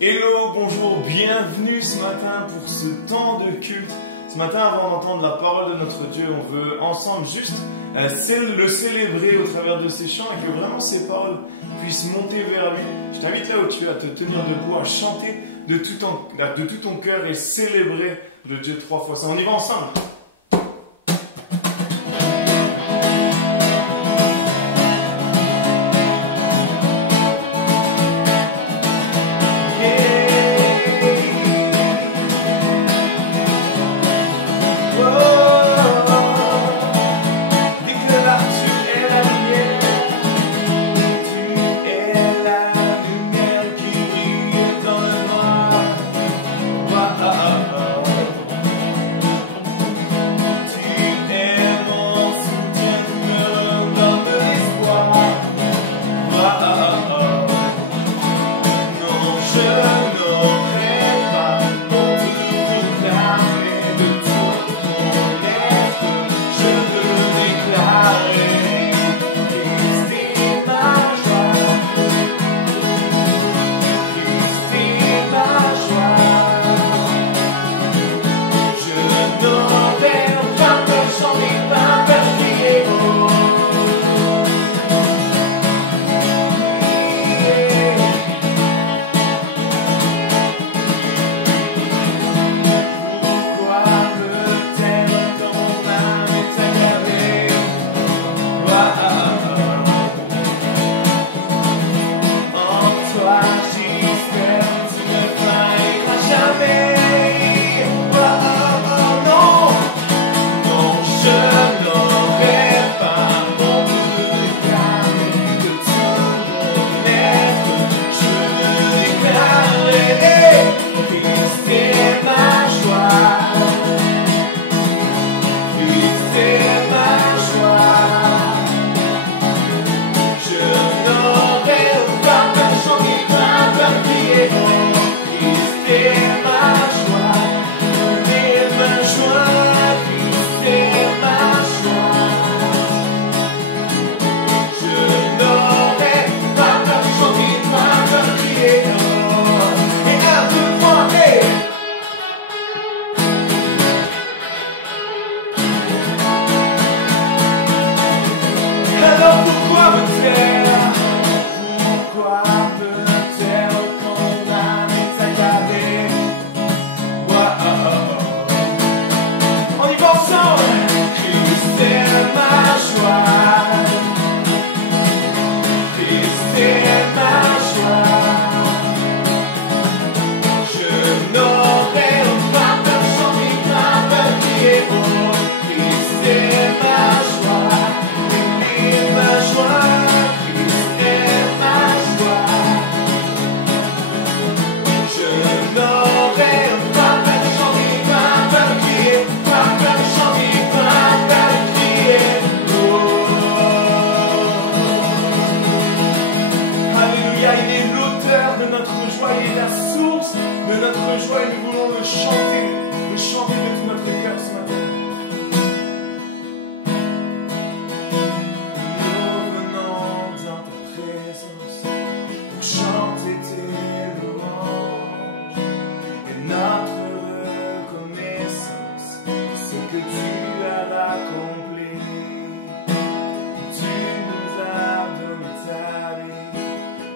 Hello, bonjour, bienvenue ce matin pour ce temps de culte. Ce matin, avant d'entendre la parole de notre Dieu, on veut ensemble juste le célébrer au travers de ces chants et que vraiment ces paroles puissent monter vers lui. Je t'invite là où tu es à te tenir debout, à chanter de tout ton cœur et célébrer le Dieu 3 fois ça. On y va ensemble.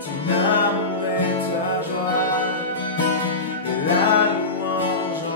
Ton amour est ta joie, et la louange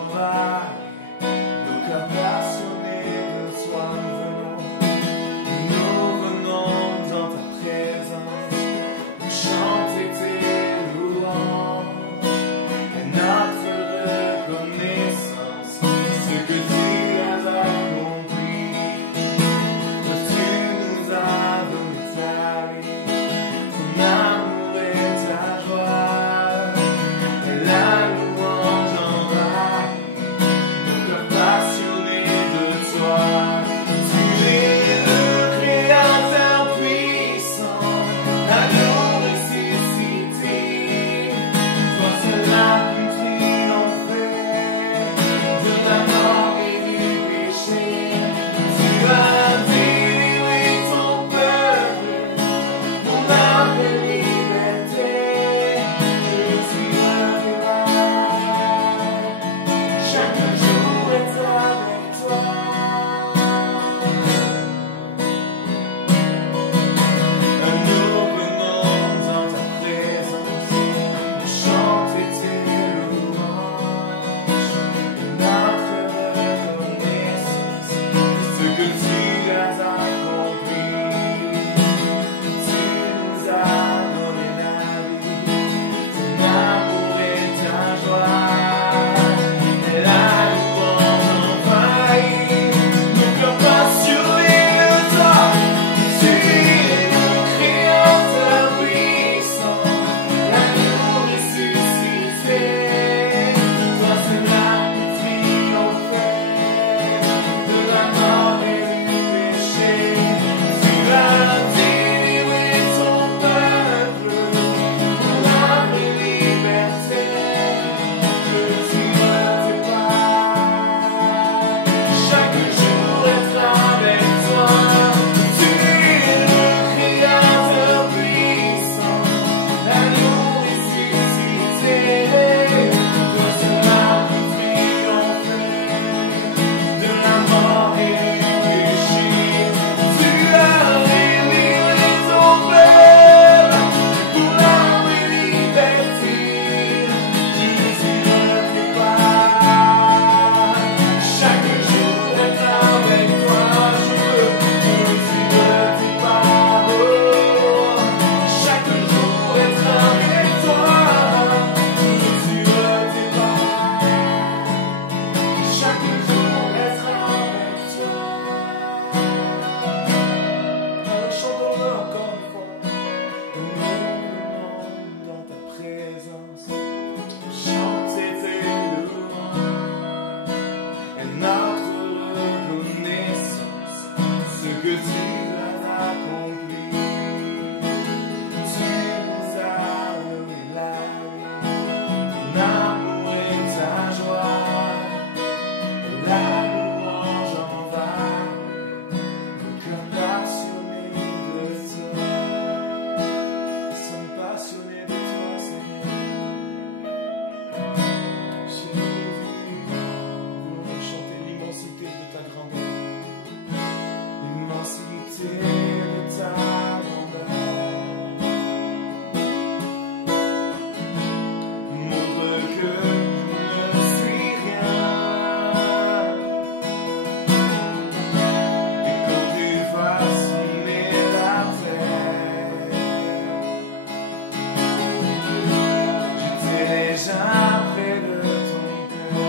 tiens près de ton cœur.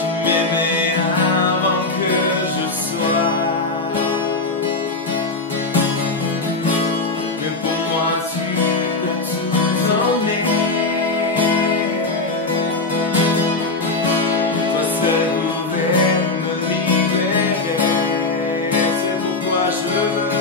Tu m'aimais avant que je sois, mais pour moi tu as tout donné. Toi seul pouvais me libérer. C'est pourquoi je veux.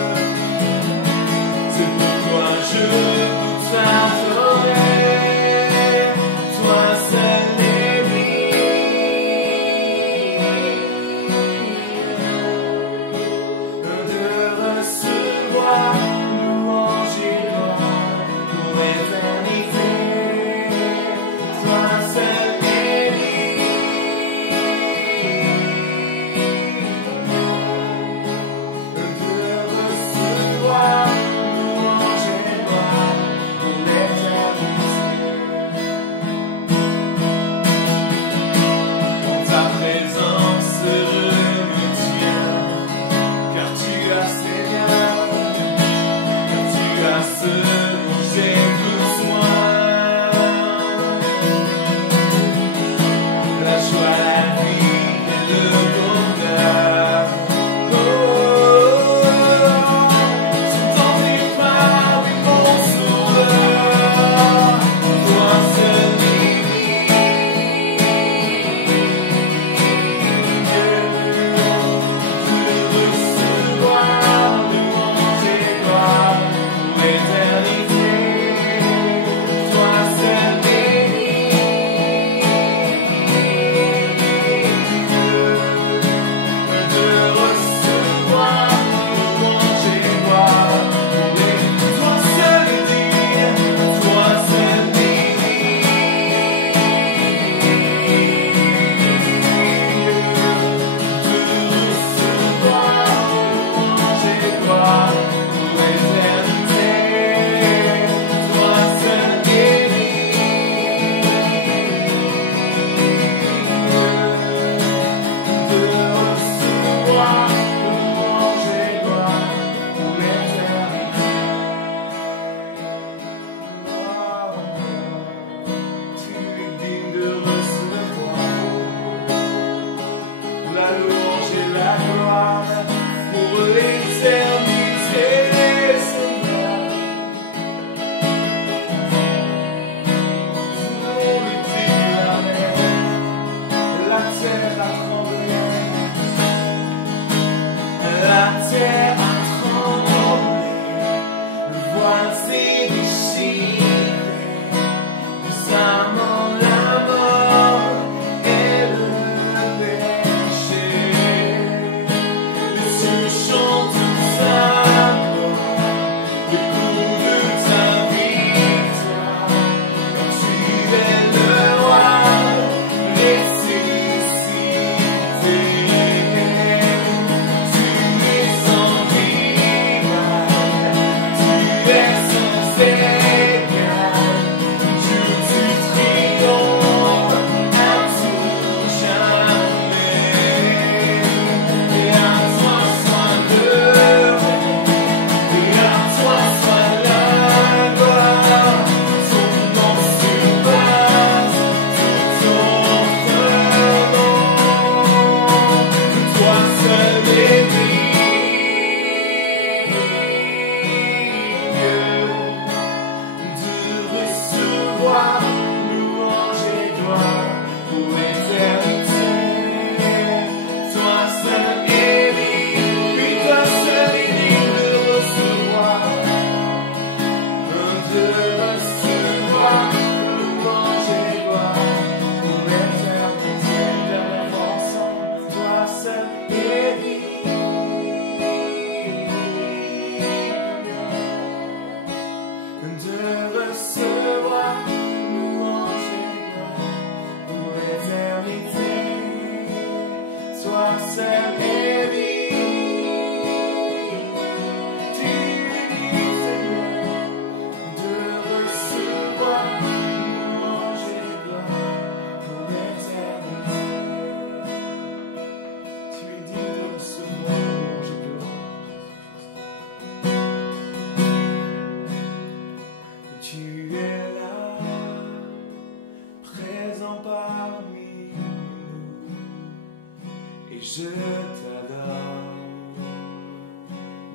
je t'adore.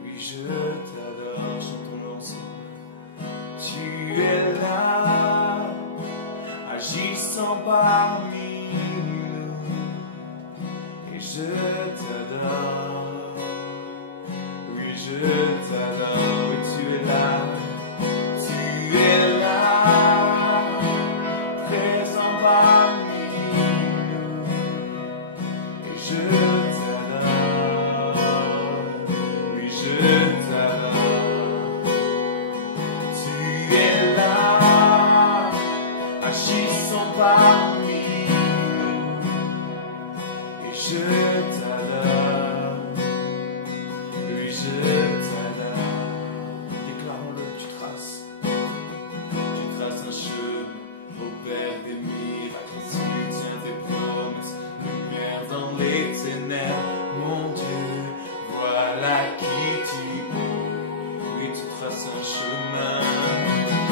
Oui, je t'adore. Chantons-le ensemble. Tu es là, agissant parmi nous. Et je t'adore. Oui, je t'adore. Oui, tu es là. Tu es là, présent parmi nous. Et je t'adore. Oui, je t'adore. Tu es là, agissant parmi nous. Et je t'adore. Oui, je t'adore. Déclarons-le, tu traces un chemin au Père des miracles. Tu tiens tes promesses, lumière dans les ténèbres. Mon Dieu, voilà qui tu es. Oui, tu traces un chemin. Tu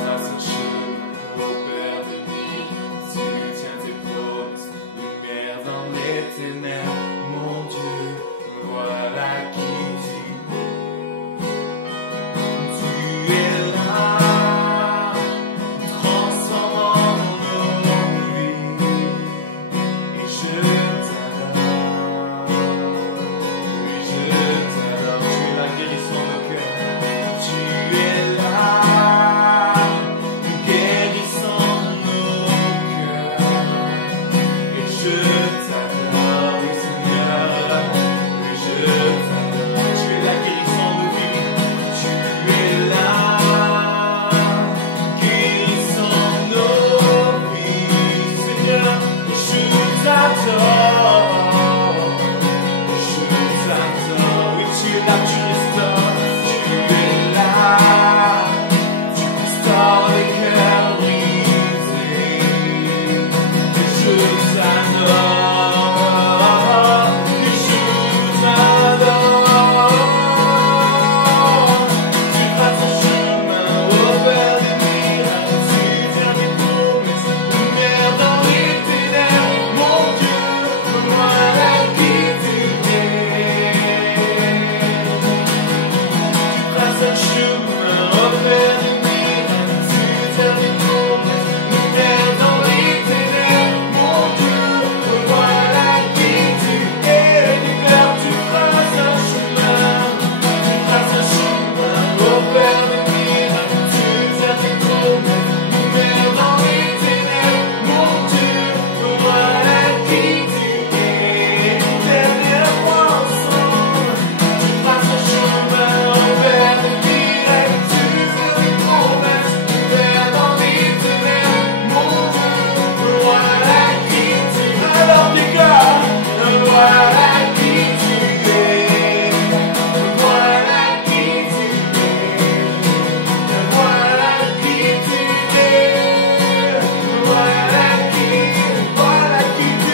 traces un chemin au Père des miracles. Tu tiens tes promesses, lumière dans les ténèbres. Mon Dieu, voilà qui tu es. Tu es là, transformant nos vies. Et je t'adore. Oui, je t'adore. Tu es la guérison de nos cœurs. Tu es là, guérissant nos cœurs. Et je t'adore, oui Seigneur. Oui, je t'adore. Tu es la guérison de nos vies. Tu es là, guérissant nos vies, Seigneur. Et je t'adore. Je t'adore. Oui, tu es là, tu restaures. Tu es là, tu restaures les cœurs brisés. Et je t'adore. Et je t'adore. Tu passes un chemin au Père des miracles. Tu tiens tes promesses, lumière dans les ténèbres. Mon Dieu, voilà qui tu es. Tu passes un chemin au Père des miracles. Tu tiens tes promesses, lumière dans les ténèbres. Mon Dieu, voilà qui tu es. Libère, tu passes un chemin. Tu passes un chemin au Père des miracles. Tu tiens tes promesses, lumière dans les ténèbres. Mon Dieu, voilà qui tu es. Dernière fois ensemble. Tu passes un chemin au Père des miracles. Tu tiens tes promesses, lumière dans les ténèbres. Mon Dieu, voilà qui tu es. Alors déclare, voilà qui tu es. Voilà qui tu es. Voilà qui tu es. Voilà qui tu es. Voilà qui tu es.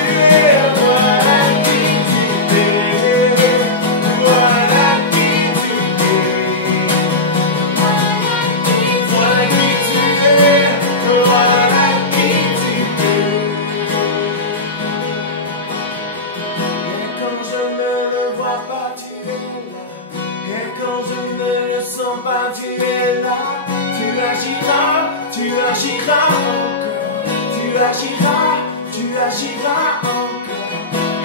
Voilà qui tu es. Voilà qui tu es. Voilà qui tu es. Et quand je ne le vois pas, tu es là. Et quand je ne le sens pas, tu es là. Tu agiras, tu agiras encore. Tu agiras, tu agiras encore.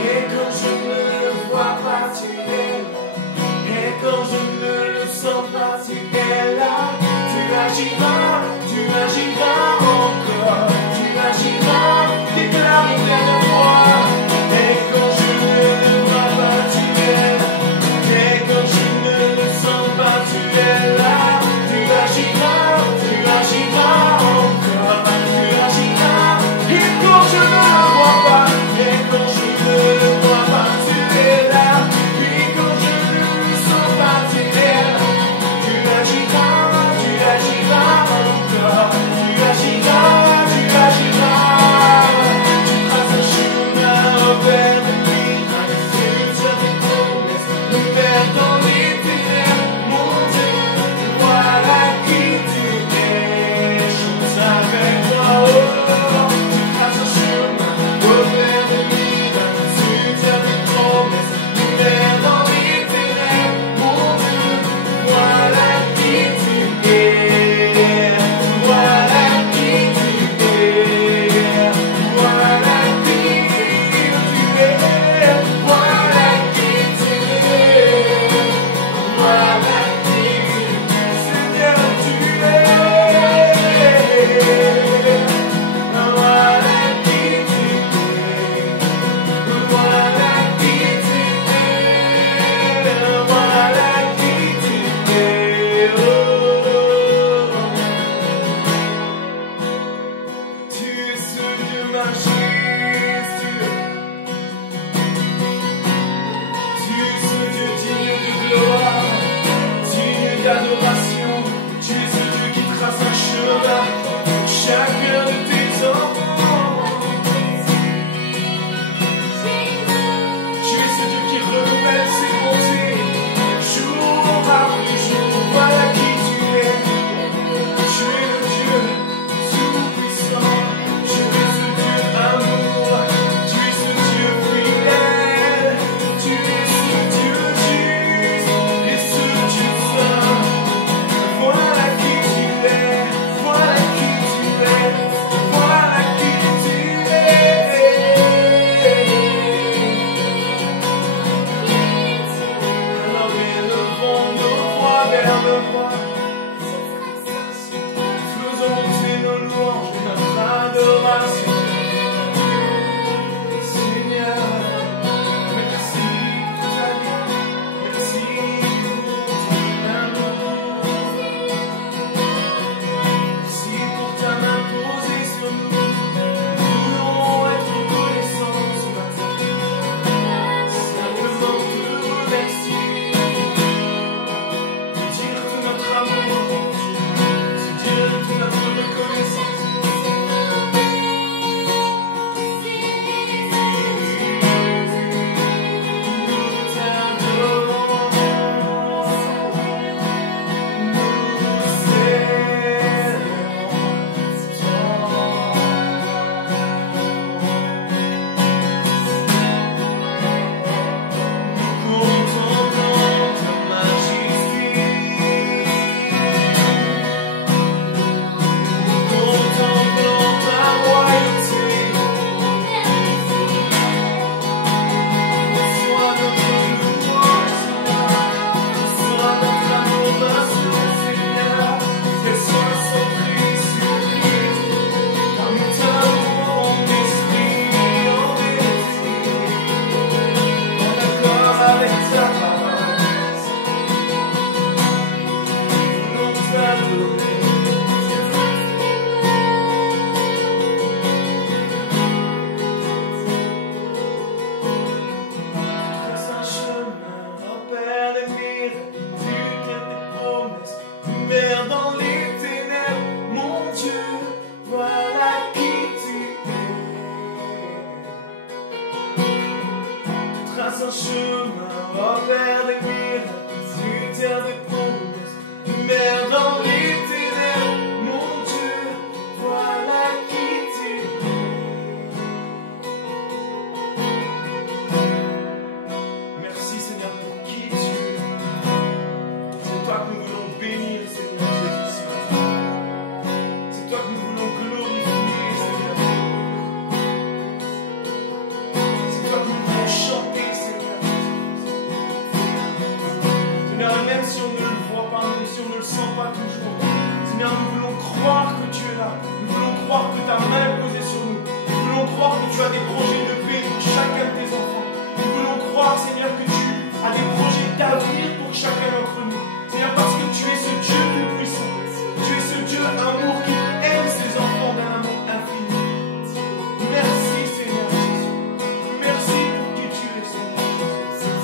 Et quand je ne le vois pas, tu es là. Et quand je ne le sens pas, tu es là. Tu agiras, tu agiras encore. Tu agiras, déclare une dernière fois. Et quand je ne le vois pas, tu es là. Et quand je ne le sens pas, tu es là. Tu agiras encore. Tu agiras. Et quand je ne le vois pas, et quand je ne le vois pas, tu es là. Et quand je ne le sens pas, tu es là. Tu agiras d'adoration. Tu es ce Dieu qui trace un chemin pour chacun de tes enfants. Tu es ce Dieu qui renouvelle ses bontés jour après jour. Voilà qui tu es. Tu es le Dieu tout-puissant. Tu es ce Dieu amour. Tu es ce Dieu fidèle. Tu es ce Dieu juste et ce Dieu saint. Voilà qui tu es. Voilà qui tu es. Voilà qui tu es. Alors élevons nos voix vers le roi. Faisons monter nos louanges et notre adoration. Seigneur, merci pour ta vie. Merci pour ton amour. Merci pour ta main posée sur nous. Nous voulons être reconnaissants ce matin. Simplement te remercier. Te dire tout notre amour pour Dieu. Te dire toute notre reconnaissance. Nous t'adorons. Nous célébrons. Nous contemplons ta majesté. Nous contemplons ta royauté. Sois notre louange, sois notre adoration, Seigneur. Qu'elle soit centrée sur Christ, car nous t'adorons en esprit et en vérité, en accord avec ta parole. Nous voulons t'adorer. Trace un chemin, repère les miracles, tu tiens tes promesses, lumière dans les ténèbres, mon Dieu, voilà qui tu es. Tu traces un chemin, repère les miracles, tu tiens tes promesses, lumière dans les ténèbres, mon Dieu, voilà qui tu es. Merci Seigneur pour qui tu es. C'est toi que nous voulons bénir, Seigneur Jésus, ce matin. C'est toi que nous voulons glorifier, Seigneur. C'est toi que nous voulons chanter, Seigneur Jésus. Seigneur, et même si on ne le voit pas, même si on ne le sent pas toujours, Seigneur, nous voulons croire que tu es là. Nous voulons croire que ta main est posée sur nous. Nous voulons croire que tu as des projets de paix pour chacun de tes enfants. Nous voulons croire, Seigneur, que tu as des projets d'avenir pour chacun d'entre nous. Seigneur, parce que tu es ce Dieu tout-puissant. Tu es ce Dieu amour qui aime ses enfants d'un amour infini. Merci, Seigneur Jésus. Merci pour qui tu es, Seigneur Jésus.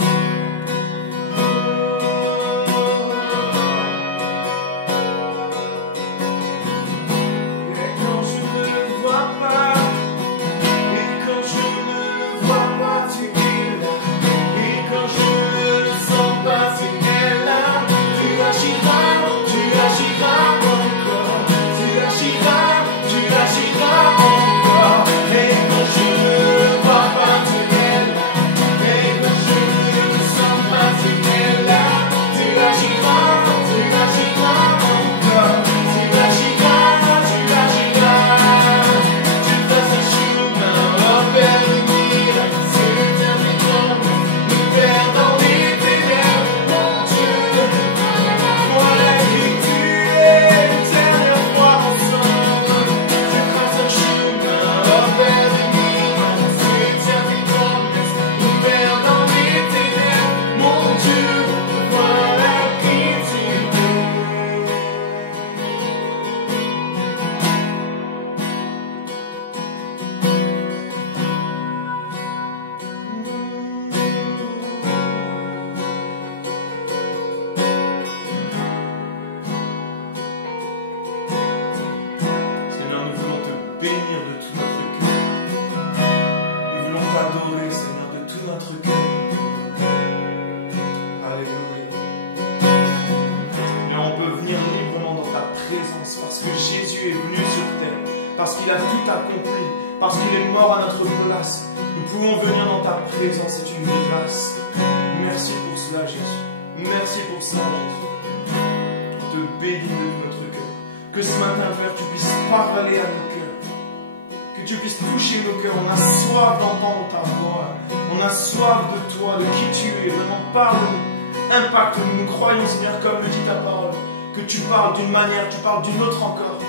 Jésus est venu sur terre, parce qu'il a tout accompli, parce qu'il est mort à notre place. Nous pouvons venir dans ta présence, c'est une grâce. Merci pour cela, Jésus. Merci pour cela, Jésus. Je te bénis de notre cœur. Que ce matin, Père, tu puisses parler à nos cœurs. Que tu puisses toucher nos cœurs. On a soif d'entendre ta voix. On a soif de toi, de qui tu es. Vraiment, parle-nous. Impacte-nous. Nous croyons, Seigneur, comme le dit ta parole, que tu parles d'une manière, tu parles d'une autre encore.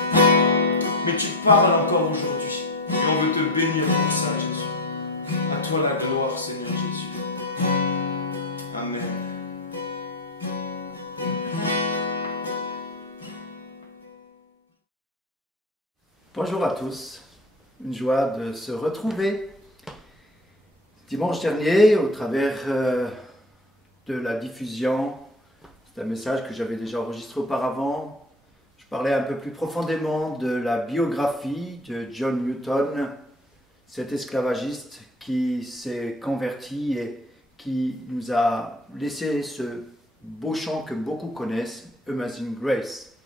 Mais tu parles encore aujourd'hui. Et on veut te bénir pour ça, Jésus. À toi la gloire, Seigneur Jésus. Amen. Bonjour à tous, une joie de se retrouver. Dimanche dernier, au travers de la diffusion, c'est un message que j'avais déjà enregistré auparavant, je parlais un peu plus profondément de la biographie de John Newton, cet esclavagiste qui s'est converti et qui nous a laissé ce beau chant que beaucoup connaissent, Amazing Grace.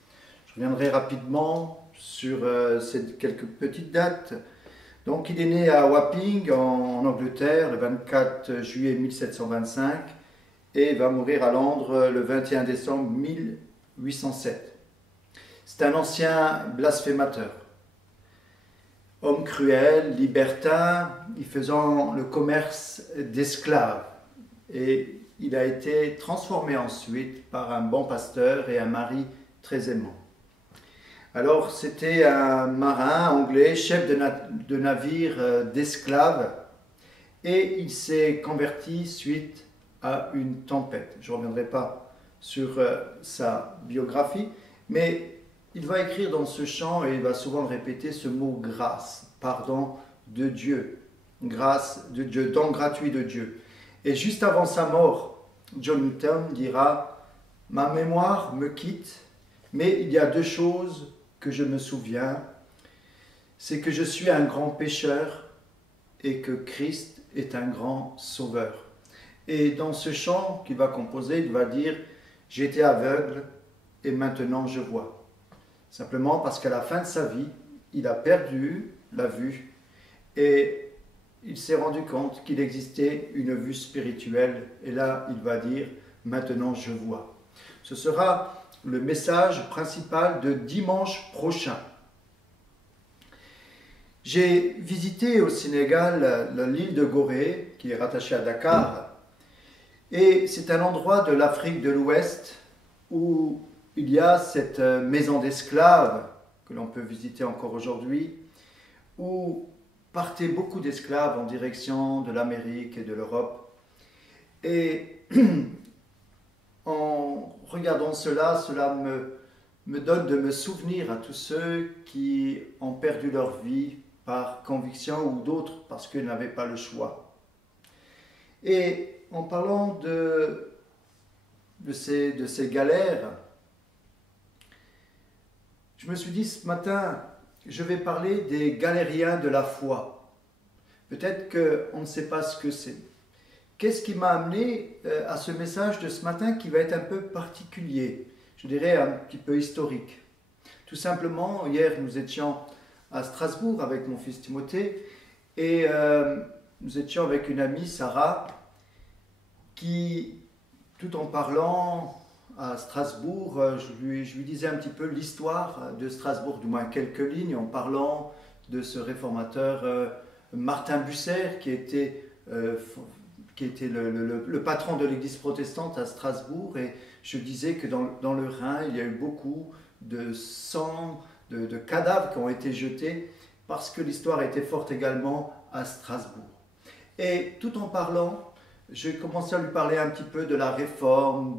Je reviendrai rapidement sur ces quelques petites dates. Donc il est né à Wapping en Angleterre le 24 juillet 1725 et va mourir à Londres le 21 décembre 1807. C'est un ancien blasphémateur, homme cruel, libertin, y faisant le commerce d'esclaves, et il a été transformé ensuite par un bon pasteur et un mari très aimant. Alors, c'était un marin anglais, chef de navire d'esclaves, et il s'est converti suite à une tempête. Je ne reviendrai pas sur sa biographie, mais il va écrire dans ce chant, et il va souvent le répéter, ce mot « grâce », pardon de Dieu, grâce de Dieu, don gratuit de Dieu. Et juste avant sa mort, John Newton dira « Ma mémoire me quitte, mais il y a deux choses que je me souviens, c'est que je suis un grand pécheur et que Christ est un grand sauveur. » Et dans ce chant qu'il va composer, il va dire « J'étais aveugle et maintenant je vois ». Simplement parce qu'à la fin de sa vie, il a perdu la vue et il s'est rendu compte qu'il existait une vue spirituelle. Et là, il va dire « Maintenant je vois ». Ce sera le message principal de dimanche prochain. J'ai visité au Sénégal l'île de Gorée, qui est rattachée à Dakar, et c'est un endroit de l'Afrique de l'Ouest où il y a cette maison d'esclaves que l'on peut visiter encore aujourd'hui, où partaient beaucoup d'esclaves en direction de l'Amérique et de l'Europe. Et en regardant cela, cela me donne de me souvenir à tous ceux qui ont perdu leur vie par conviction ou d'autres parce qu'ils n'avaient pas le choix. Et en parlant de ces galères, je me suis dit ce matin, je vais parler des galériens de la foi. Peut-être qu'on ne sait pas ce que c'est. Qu'est-ce qui m'a amené à ce message de ce matin qui va être un peu particulier, je dirais un petit peu historique. Tout simplement, hier nous étions à Strasbourg avec mon fils Timothée et nous étions avec une amie, Sarah, qui, tout en parlant à Strasbourg, je lui disais un petit peu l'histoire de Strasbourg, du moins quelques lignes, en parlant de ce réformateur Martin Bucer qui était le patron de l'église protestante à Strasbourg, et je disais que dans le Rhin, il y a eu beaucoup de sang, de cadavres qui ont été jetés, parce que l'histoire était forte également à Strasbourg. Et tout en parlant, j'ai commencé à lui parler un petit peu de la réforme,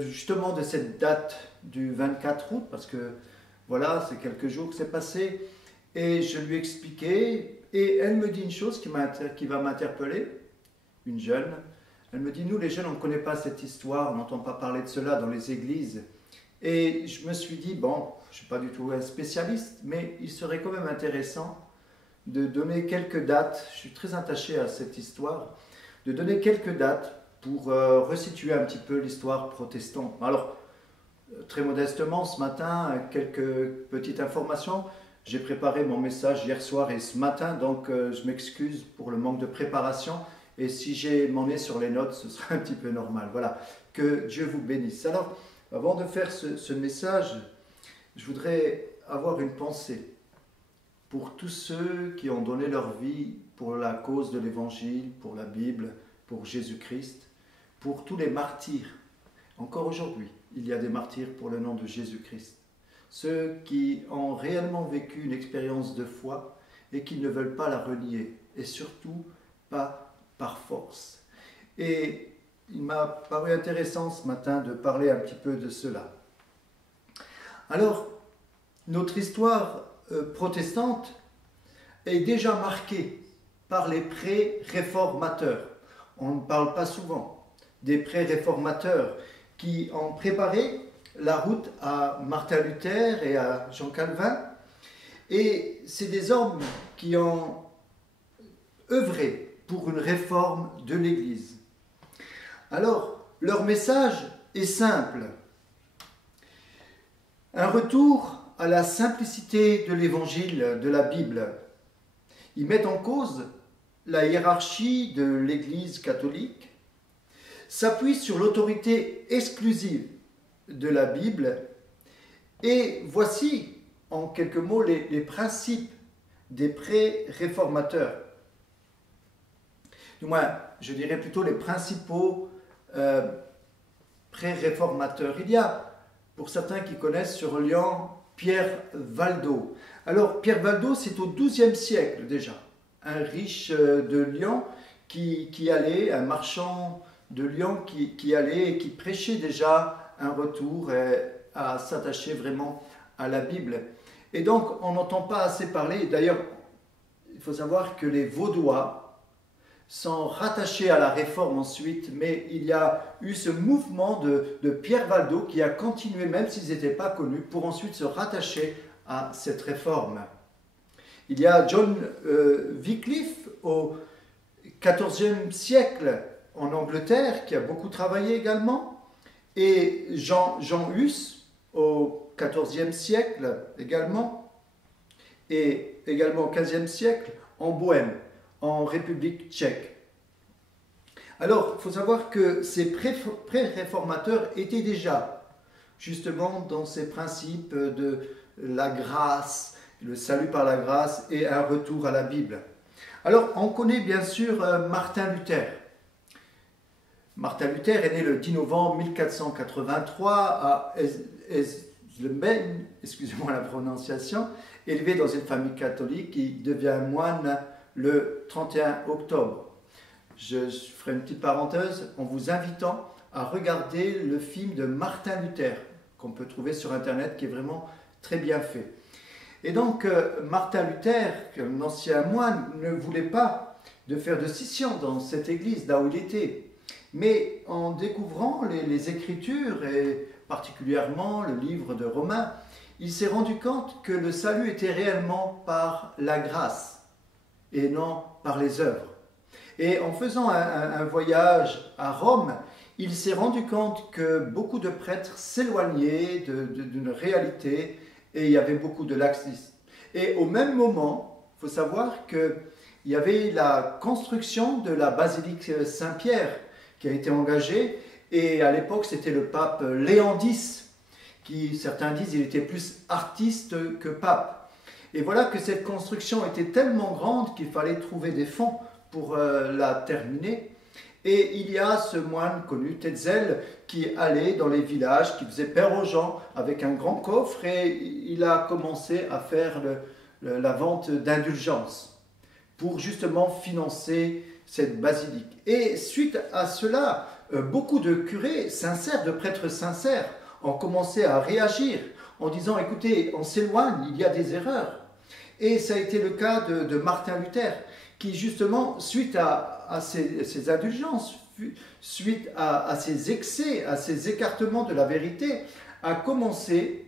justement de cette date du 24 août, parce que voilà, c'est quelques jours que c'est passé, et je lui expliquais, et elle me dit une chose qui va m'interpeller. Une jeune, elle me dit, nous les jeunes, on ne connaît pas cette histoire, on n'entend pas parler de cela dans les églises. Et je me suis dit, bon, je ne suis pas du tout un spécialiste, mais il serait quand même intéressant de donner quelques dates, je suis très attaché à cette histoire, de donner quelques dates pour resituer un petit peu l'histoire protestante. Alors, très modestement ce matin quelques petites informations. J'ai préparé mon message hier soir et ce matin, donc je m'excuse pour le manque de préparation. Et si j'ai mon nez sur les notes, ce sera un petit peu normal. Voilà, que Dieu vous bénisse. Alors, avant de faire ce message, je voudrais avoir une pensée pour tous ceux qui ont donné leur vie pour la cause de l'Évangile, pour la Bible, pour Jésus-Christ, pour tous les martyrs. Encore aujourd'hui, il y a des martyrs pour le nom de Jésus-Christ. Ceux qui ont réellement vécu une expérience de foi et qui ne veulent pas la renier, et surtout pas par force. Et il m'a paru intéressant ce matin de parler un petit peu de cela. Alors, notre histoire protestante est déjà marquée par les pré-réformateurs. On ne parle pas souvent des pré-réformateurs qui ont préparé la route à Martin Luther et à Jean Calvin. Et c'est des hommes qui ont œuvré pour une réforme de l'Église. Alors, leur message est simple. Un retour à la simplicité de l'Évangile, de la Bible. Ils mettent en cause la hiérarchie de l'Église catholique, s'appuient sur l'autorité exclusive de la Bible, et voici en quelques mots les principes des pré-réformateurs. Du moins, je dirais plutôt les principaux pré-réformateurs. Il y a, pour certains qui connaissent sur Lyon, Pierre Valdo. Alors, Pierre Valdo, c'est au XIIe siècle déjà, un riche de Lyon qui allait, un marchand de Lyon qui allait et qui prêchait déjà un retour à s'attacher vraiment à la Bible. Et donc, on n'entend pas assez parler. D'ailleurs, il faut savoir que les Vaudois sont rattachés à la Réforme ensuite, mais il y a eu ce mouvement de Pierre Valdo qui a continué, même s'ils n'étaient pas connus, pour ensuite se rattacher à cette réforme. Il y a John Wycliffe au XIVe siècle en Angleterre, qui a beaucoup travaillé également, et Jean Hus au XIVe siècle également, et également au XVe siècle en Bohême, en République tchèque. Alors, il faut savoir que ces pré-réformateurs étaient déjà justement dans ces principes de la grâce, le salut par la grâce et un retour à la Bible. Alors, on connaît bien sûr Martin Luther. Martin Luther est né le 10 novembre 1483 à Eisleben, excusez-moi la prononciation, élevé dans une famille catholique qui devient moine le 31 octobre. Je ferai une petite parenthèse en vous invitant à regarder le film de Martin Luther qu'on peut trouver sur internet qui est vraiment très bien fait. Et donc Martin Luther, un ancien moine, ne voulait pas de faire de scission dans cette église là où il était. Mais en découvrant les Écritures, et particulièrement le livre de Romains, il s'est rendu compte que le salut était réellement par la grâce et non par les œuvres. Et en faisant un voyage à Rome, il s'est rendu compte que beaucoup de prêtres s'éloignaient d'une réalité et il y avait beaucoup de laxisme. Et au même moment, il faut savoir qu'il y avait la construction de la basilique Saint-Pierre qui a été engagée, et à l'époque c'était le pape Léon X, qui certains disent il était plus artiste que pape. Et voilà que cette construction était tellement grande qu'il fallait trouver des fonds pour la terminer. Et il y a ce moine connu, Tetzel, qui allait dans les villages, qui faisait père aux gens avec un grand coffre, et il a commencé à faire la vente d'indulgences pour justement financer cette basilique. Et suite à cela, beaucoup de curés sincères, de prêtres sincères, ont commencé à réagir en disant « Écoutez, on s'éloigne, il y a des erreurs ». Et ça a été le cas de Martin Luther, qui justement, suite à ces indulgences, suite à ces excès, à ces écartements de la vérité, a commencé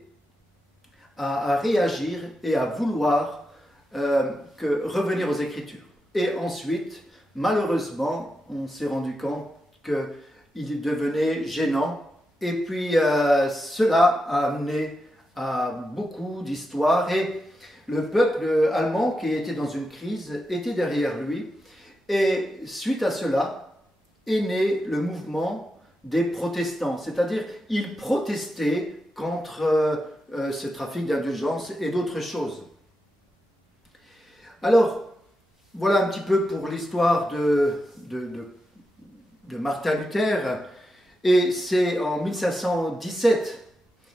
à réagir et à vouloir revenir aux Écritures. Et ensuite, malheureusement, on s'est rendu compte qu'il devenait gênant Et puis cela a amené à beaucoup d'histoires. Et le peuple allemand qui était dans une crise était derrière lui. Et suite à cela est né le mouvement des protestants. C'est-à-dire, ils protestaient contre ce trafic d'indulgence et d'autres choses. Alors, voilà un petit peu pour l'histoire de Martin Luther. Et c'est en 1517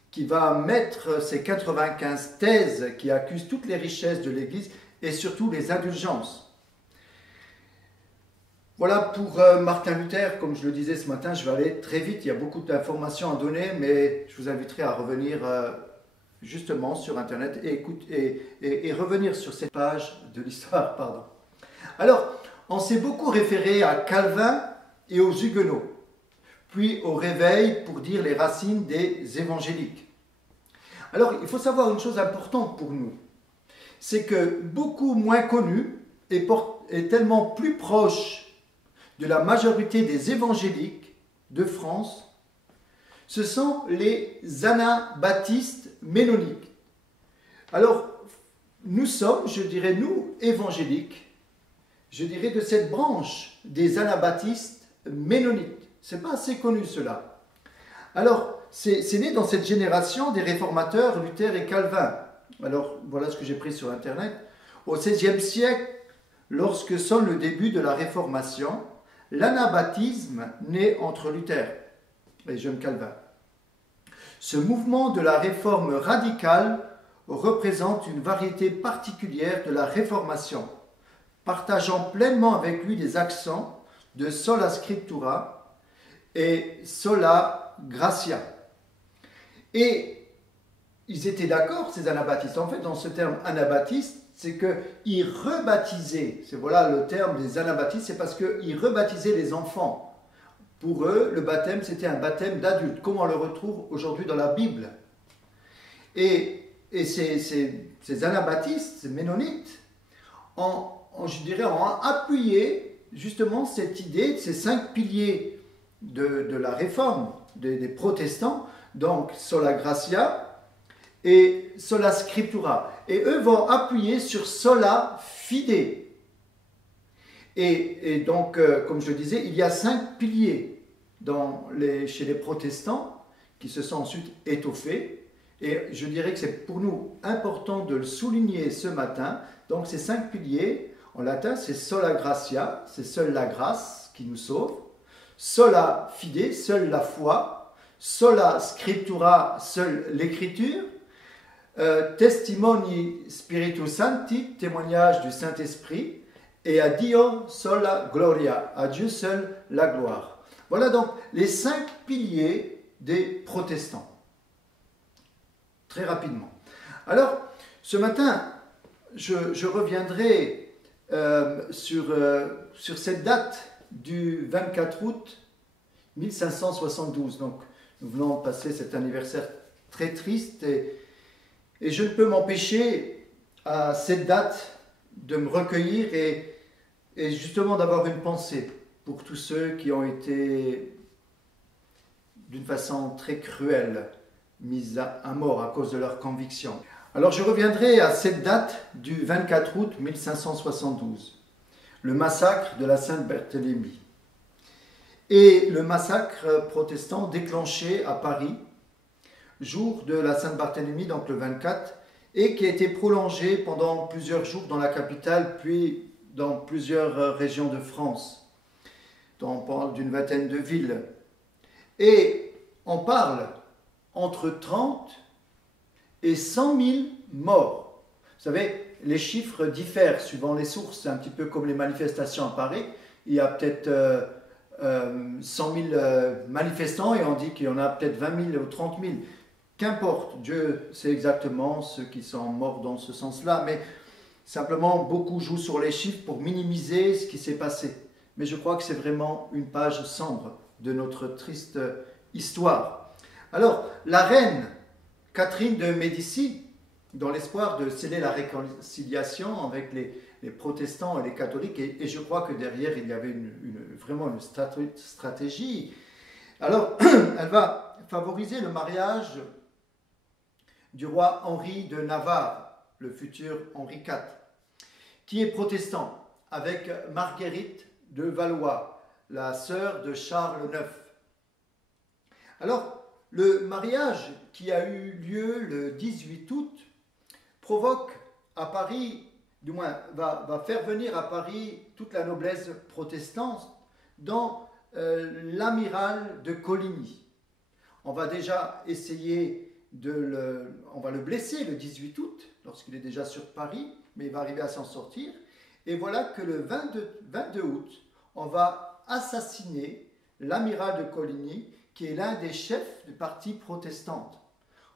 qu'il va mettre ses 95 thèses qui accusent toutes les richesses de l'Église et surtout les indulgences. Voilà pour Martin Luther. Comme je le disais ce matin, je vais aller très vite, il y a beaucoup d'informations à donner, mais je vous inviterai à revenir justement sur Internet et revenir sur cette page de l'histoire. Pardon. Alors, on s'est beaucoup référé à Calvin et aux Huguenots, puis au Réveil pour dire les racines des évangéliques. Alors, il faut savoir une chose importante pour nous, c'est que beaucoup moins connu et tellement plus proche de la majorité des évangéliques de France, ce sont les anabaptistes ménonites. Alors, nous sommes, je dirais, nous, évangéliques, je dirais de cette branche des anabaptistes ménonites. Ce n'est pas assez connu cela. Alors, c'est né dans cette génération des réformateurs Luther et Calvin. Alors, voilà ce que j'ai pris sur Internet. Au XVIe siècle, lorsque sonne le début de la Réformation, l'anabaptisme naît entre Luther et John Calvin. Ce mouvement de la réforme radicale représente une variété particulière de la Réformation, partageant pleinement avec lui des accents de sola scriptura et sola gratia. Et ils étaient d'accord, ces anabaptistes. En fait, dans ce terme anabaptiste, c'est qu'ils rebaptisaient, c'est voilà le terme des anabaptistes, c'est parce qu'ils rebaptisaient les enfants. Pour eux, le baptême, c'était un baptême d'adulte, comme on le retrouve aujourd'hui dans la Bible. Et ces anabaptistes, ces ménonites, je dirais, ont appuyé justement cette idée, ces 5 piliers de la réforme des protestants, donc sola gratia et sola scriptura. Et eux vont appuyer sur sola fide. Et donc, comme je le disais, il y a 5 piliers chez les protestants qui se sont ensuite étoffés. Et je dirais que c'est pour nous important de le souligner ce matin. Donc, ces 5 piliers, en latin, c'est sola gratia, c'est seule la grâce qui nous sauve. Sola fide, seule la foi. Sola scriptura, seule l'écriture. Testimoni Spiritus Sancti, témoignage du Saint-Esprit, et à Dio sola gloria, à Dieu seul la gloire. Voilà donc les 5 piliers des protestants. Très rapidement. Alors, ce matin, je reviendrai sur cette date du 24 août 1572. Donc, nous venons de passer cet anniversaire très triste et je ne peux m'empêcher à cette date de me recueillir et justement d'avoir une pensée pour tous ceux qui ont été d'une façon très cruelle mis à mort à cause de leurs convictions. Alors je reviendrai à cette date du 24 août 1572, le massacre de la Sainte-Barthélemy. Et le massacre protestant déclenché à Paris, jour de la Sainte-Barthélemy, donc le 24, et qui a été prolongé pendant plusieurs jours dans la capitale, puis dans plusieurs régions de France. Donc on parle d'une vingtaine de villes. Et on parle entre 30 et 100 000 morts. Vous savez, les chiffres diffèrent suivant les sources, c'est un petit peu comme les manifestations à Paris. Il y a peut-être 100 000 manifestants et on dit qu'il y en a peut-être 20 000 ou 30 000. Qu'importe, Dieu sait exactement ceux qui sont morts dans ce sens-là, mais simplement beaucoup jouent sur les chiffres pour minimiser ce qui s'est passé. Mais je crois que c'est vraiment une page sombre de notre triste histoire. Alors, la reine Catherine de Médicis, dans l'espoir de sceller la réconciliation avec les protestants et les catholiques, et je crois que derrière il y avait vraiment une stratégie. Alors, elle va favoriser le mariage du roi Henri de Navarre, le futur Henri IV, qui est protestant, avec Marguerite de Valois, la sœur de Charles IX. Alors, le mariage qui a eu lieu le 18 août provoque à Paris, du moins va faire venir à Paris toute la noblesse protestante dans l'amiral de Coligny. On va déjà essayer on va le blesser le 18 août, lorsqu'il est déjà sur Paris, mais il va arriver à s'en sortir. Et voilà que le 22 août, on va assassiner l'amiral de Coligny, qui est l'un des chefs du parti protestant.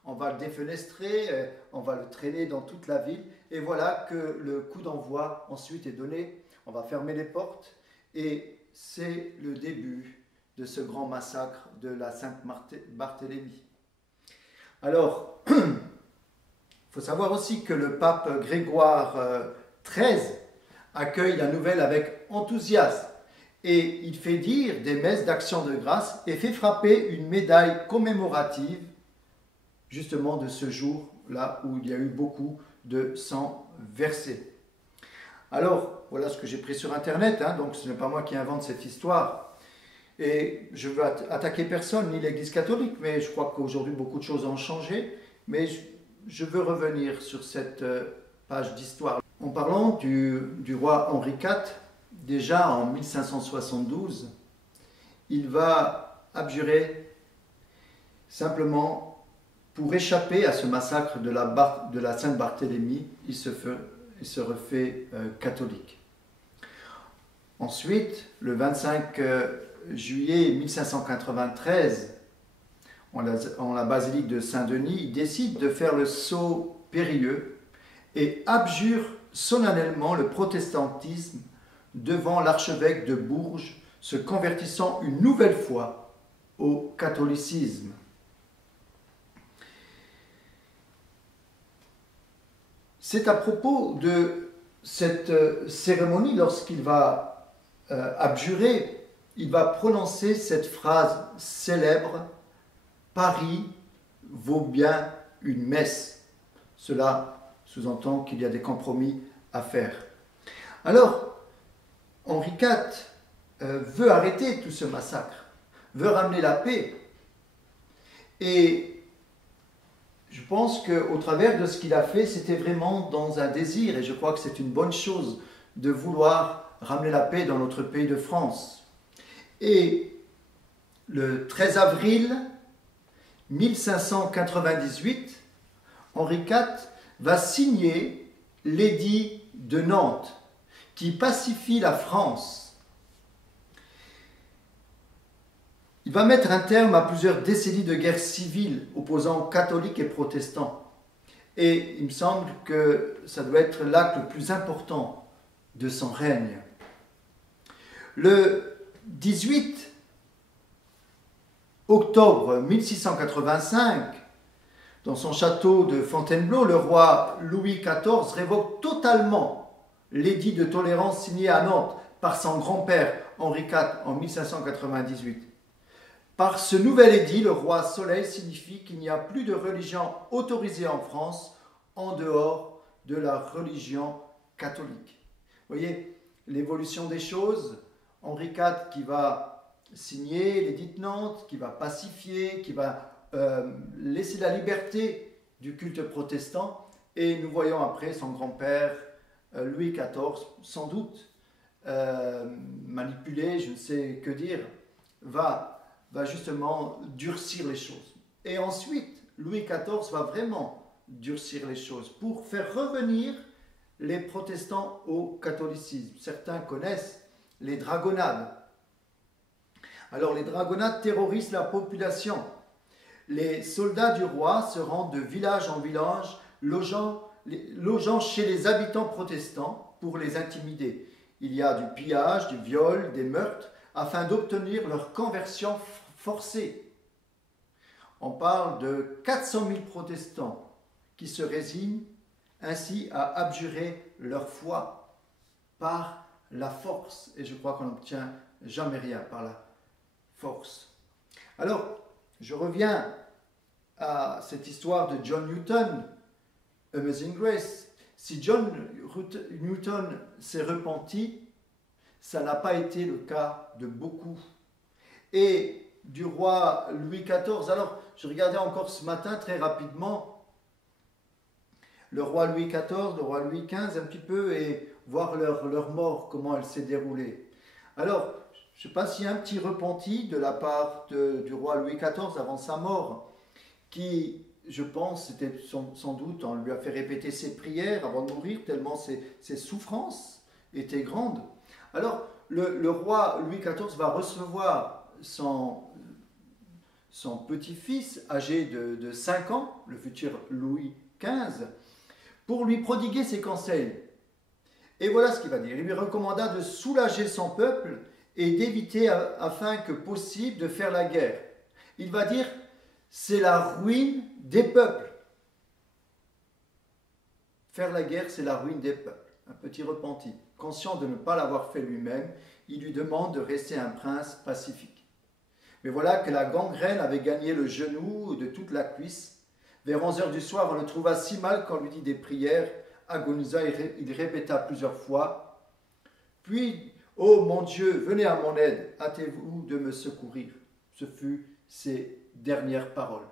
On va le défenestrer, on va le traîner dans toute la ville, et voilà que le coup d'envoi ensuite est donné. On va fermer les portes, et c'est le début de ce grand massacre de la Sainte-Barthélemy. Alors, il faut savoir aussi que le pape Grégoire XIII accueille la nouvelle avec enthousiasme, et il fait dire des messes d'action de grâce et fait frapper une médaille commémorative justement de ce jour-là où il y a eu beaucoup de sang versé. Alors, voilà ce que j'ai pris sur Internet, donc ce n'est pas moi qui invente cette histoire. Et je ne veux attaquer personne, ni l'Église catholique, mais je crois qu'aujourd'hui beaucoup de choses ont changé. Mais je veux revenir sur cette page d'histoire. En parlant du roi Henri IV, déjà en 1572, il va abjurer simplement pour échapper à ce massacre de la Sainte-Barthélemy. Il se refait catholique. Ensuite, le 25 juillet 1593, en la basilique de Saint-Denis, il décide de faire le saut périlleux et abjure solennellement le protestantisme devant l'archevêque de Bourges, se convertissant une nouvelle fois au catholicisme. C'est à propos de cette cérémonie, lorsqu'il va abjurer, il va prononcer cette phrase célèbre « Paris vaut bien une messe ». Cela sous-entend qu'il y a des compromis à faire. Alors, Henri IV veut arrêter tout ce massacre, veut ramener la paix. Et je pense qu'au travers de ce qu'il a fait, c'était vraiment dans un désir, et je crois que c'est une bonne chose de vouloir ramener la paix dans notre pays de France. Et le 13 avril 1598, Henri IV va signer l'édit de Nantes, qui pacifie la France. Il va mettre un terme à plusieurs décennies de guerre civile opposant catholiques et protestants. Et il me semble que ça doit être l'acte le plus important de son règne. Le 18 octobre 1685, dans son château de Fontainebleau, le roi Louis XIV révoque totalement l'édit de tolérance signé à Nantes par son grand-père Henri IV en 1598. Par ce nouvel édit, le roi Soleil signifie qu'il n'y a plus de religion autorisée en France en dehors de la religion catholique. Vous voyez l'évolution des choses. Henri IV qui va signer l'édit de Nantes, qui va pacifier, qui va laisser la liberté du culte protestant. Et nous voyons après son grand-père Louis XIV, sans doute manipulé, je ne sais que dire, va justement durcir les choses. Et ensuite, Louis XIV va vraiment durcir les choses pour faire revenir les protestants au catholicisme. Certains connaissent les dragonnades. Alors, les dragonnades terrorisent la population. Les soldats du roi se rendent de village en village, logeant chez les habitants protestants pour les intimider. Il y a du pillage, du viol, des meurtres, afin d'obtenir leur conversion forcée. On parle de 400 000 protestants qui se résignent ainsi à abjurer leur foi par la force. Et je crois qu'on n'obtient jamais rien par la force. Alors, Je reviens à cette histoire de John Newton, Amazing Grace. Si John Newton s'est repenti, ça n'a pas été le cas de beaucoup. Et du roi Louis XIV, alors je regardais encore ce matin très rapidement le roi Louis XIV, le roi Louis XV un petit peu, et voir leur mort, comment elle s'est déroulée. Alors, je ne sais pas s'il y a un petit repenti de la part du roi Louis XIV avant sa mort, qui, je pense, c'était sans doute, on lui a fait répéter ses prières avant de mourir, tellement ses souffrances étaient grandes. Alors, le roi Louis XIV va recevoir son petit-fils, âgé de 5 ans, le futur Louis XV, pour lui prodiguer ses conseils. Et voilà ce qu'il va dire. Il lui recommanda de soulager son peuple et d'éviter, afin que possible, de faire la guerre. Il va dire, c'est la ruine des peuples. Faire la guerre, c'est la ruine des peuples. Un petit repenti. Conscient de ne pas l'avoir fait lui-même, il lui demande de rester un prince pacifique. Mais voilà que la gangrène avait gagné le genou de toute la cuisse. Vers 11 heures du soir, on le trouva si mal qu'on lui dit des prières. Agonisa, il répéta plusieurs fois. Puis, ô mon Dieu, venez à mon aide, hâtez-vous de me secourir. Ce fut ses dernières paroles.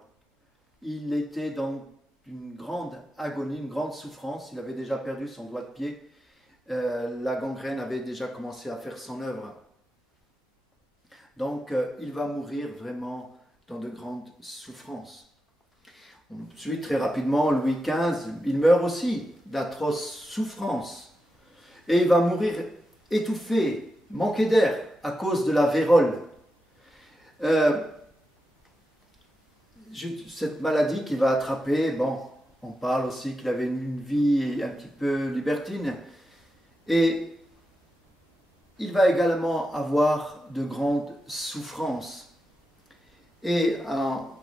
Il était dans une grande agonie, une grande souffrance. Il avait déjà perdu son doigt de pied. La gangrène avait déjà commencé à faire son œuvre. Donc, il va mourir vraiment dans de grandes souffrances. Ensuite, très rapidement, Louis XV, il meurt aussi d'atroces souffrances. Et il va mourir étouffé, manqué d'air à cause de la vérole. Cette maladie qu'il va attraper, bon, on parle aussi qu'il avait une vie un petit peu libertine. Et il va également avoir de grandes souffrances. Et en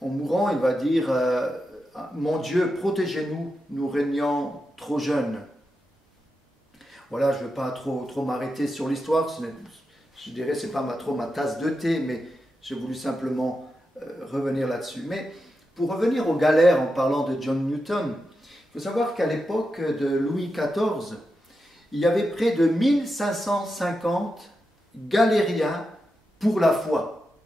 mourant, il va dire mon Dieu, protégez-nous, nous régnons trop jeunes. Voilà, je ne veux pas trop m'arrêter sur l'histoire. Je dirais que ce n'est pas trop ma tasse de thé, mais j'ai voulu simplement revenir là-dessus. Mais pour revenir aux galères en parlant de John Newton, il faut savoir qu'à l'époque de Louis XIV, il y avait près de 1550 galériens pour la foi.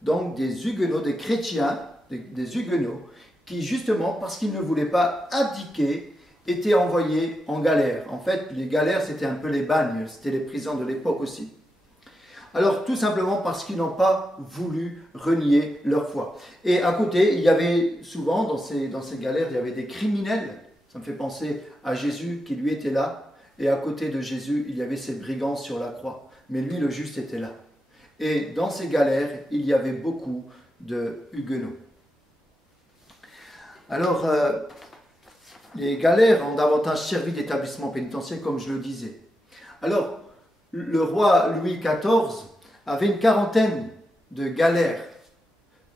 Donc des huguenots, des chrétiens, des huguenots, qui justement, parce qu'ils ne voulaient pas abdiquer, étaient envoyés en galère. En fait, les galères, c'était un peu les bagnes, c'était les prisons de l'époque aussi. Alors, tout simplement parce qu'ils n'ont pas voulu renier leur foi. Et à côté, il y avait souvent, dans ces galères, il y avait des criminels. Ça me fait penser à Jésus qui, lui, était là. Et à côté de Jésus, il y avait ces brigands sur la croix. Mais lui, le juste, était là. Et dans ces galères, il y avait beaucoup de huguenots. Alors, les galères ont davantage servi d'établissement pénitentiaire, comme je le disais. Alors, le roi Louis XIV avait une quarantaine de galères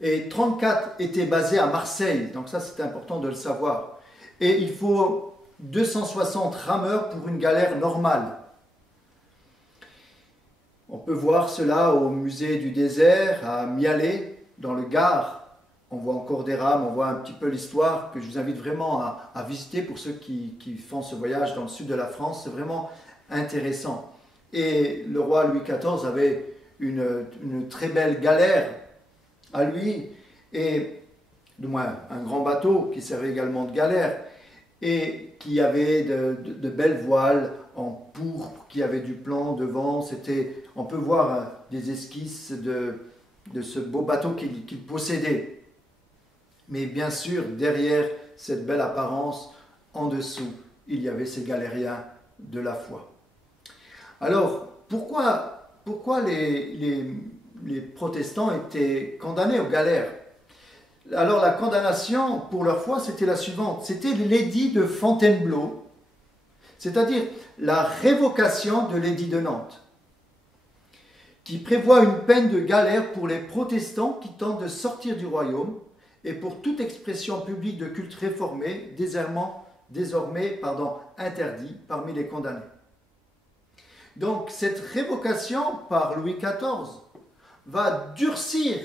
et 34 étaient basées à Marseille. Donc ça, c'est important de le savoir. Et il faut 260 rameurs pour une galère normale. On peut voir cela au musée du désert à Mialet, dans le Gard. On voit encore des rames, on voit un petit peu l'histoire que je vous invite vraiment à visiter pour ceux qui font ce voyage dans le sud de la France. C'est vraiment intéressant. Et le roi Louis XIV avait une très belle galère à lui, et du moins un grand bateau qui servait également de galère, et qui avait de belles voiles en pourpre, qui avait du plan devant. On peut voir des esquisses de ce beau bateau qu'il possédait. Mais bien sûr, derrière cette belle apparence, en dessous, il y avait ces galériens de la foi. Alors, pourquoi les protestants étaient condamnés aux galères? Alors, la condamnation pour leur foi, c'était la suivante. C'était l'édit de Fontainebleau, c'est-à-dire la révocation de l'édit de Nantes, qui prévoit une peine de galère pour les protestants qui tentent de sortir du royaume et pour toute expression publique de culte réformé, désormais interdit parmi les condamnés. Donc cette révocation par Louis XIV va durcir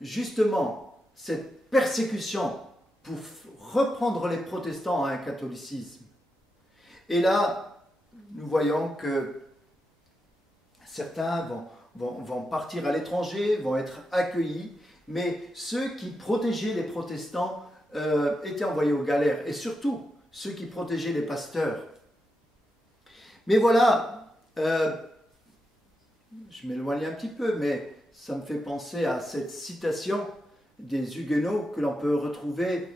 justement cette persécution pour reprendre les protestants à un catholicisme. Et là, nous voyons que certains vont partir à l'étranger, vont être accueillis, mais ceux qui protégeaient les protestants étaient envoyés aux galères, et surtout ceux qui protégeaient les pasteurs. Mais voilà, je m'éloigne un petit peu, mais ça me fait penser à cette citation des Huguenots que l'on peut retrouver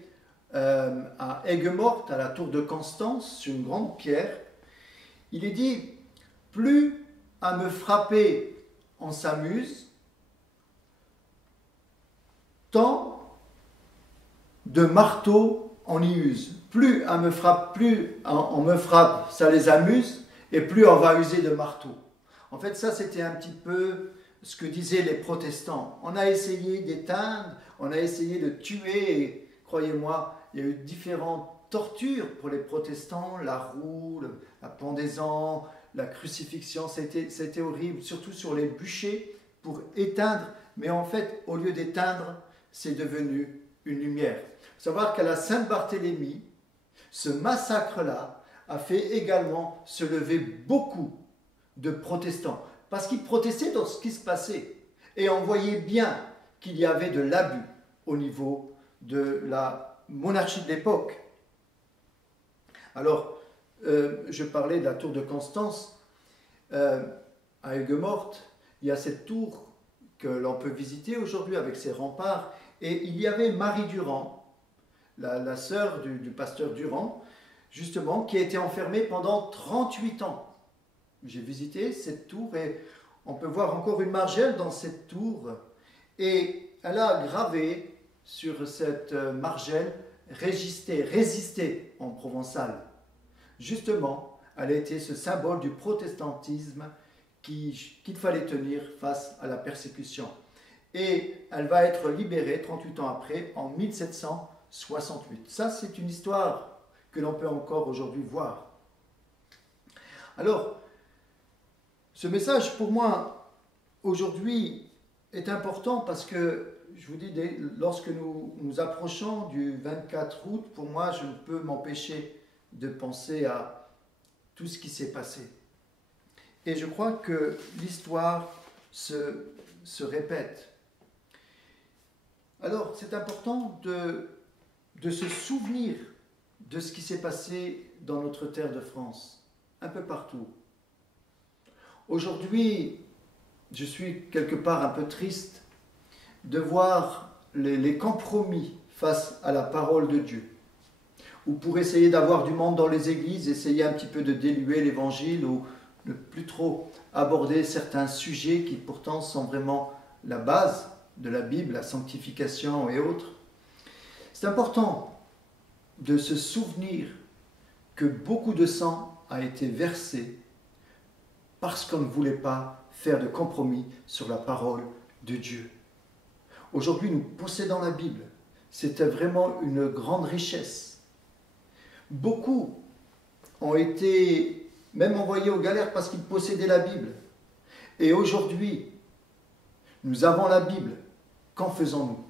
à Aigues-Mortes, à la tour de Constance, sur une grande pierre. Il est dit « Plus à me frapper on s'amuse, tant de marteau on y use. Plus on me frappe, ça les amuse, et plus on va user de marteau. » En fait, ça, c'était un petit peu ce que disaient les protestants. On a essayé d'éteindre, on a essayé de tuer, et croyez-moi, il y a eu différentes tortures pour les protestants, la roue, la pendaison, la crucifixion, c'était horrible, surtout sur les bûchers pour éteindre. Mais en fait, au lieu d'éteindre, c'est devenu une lumière. Il faut savoir qu'à la Saint-Barthélemy, ce massacre-là a fait également se lever beaucoup de protestants, parce qu'ils protestaient dans ce qui se passait, et on voyait bien qu'il y avait de l'abus au niveau de la monarchie de l'époque. Alors, je parlais de la tour de Constance, à Aigues-Mortes, il y a cette tour que l'on peut visiter aujourd'hui avec ses remparts, et il y avait Marie Durand, la sœur du pasteur Durand, justement, qui a été enfermée pendant 38 ans. J'ai visité cette tour et on peut voir encore une margelle dans cette tour, et elle a gravé sur cette margelle « résister » en provençal. Justement, elle a été ce symbole du protestantisme qu'il fallait tenir face à la persécution. Et elle va être libérée 38 ans après, en 1768. Ça, c'est une histoire que l'on peut encore aujourd'hui voir. Alors, ce message, pour moi, aujourd'hui, est important parce que, je vous dis, lorsque nous nous approchons du 24 août, pour moi, je ne peux m'empêcher de penser à tout ce qui s'est passé. Et je crois que l'histoire se répète. Alors, c'est important de se souvenir de ce qui s'est passé dans notre terre de France, un peu partout. Aujourd'hui, je suis quelque part un peu triste de voir les compromis face à la parole de Dieu, ou pour essayer d'avoir du monde dans les églises, essayer un petit peu de diluer l'évangile, ou ne plus trop aborder certains sujets qui pourtant sont vraiment la base de la Bible, la sanctification et autres. C'est important de se souvenir que beaucoup de sang a été versé parce qu'on ne voulait pas faire de compromis sur la parole de Dieu. Aujourd'hui, nous possédons la Bible. C'était vraiment une grande richesse. Beaucoup ont été même envoyés aux galères parce qu'ils possédaient la Bible. Et aujourd'hui, nous avons la Bible. Qu'en faisons-nous?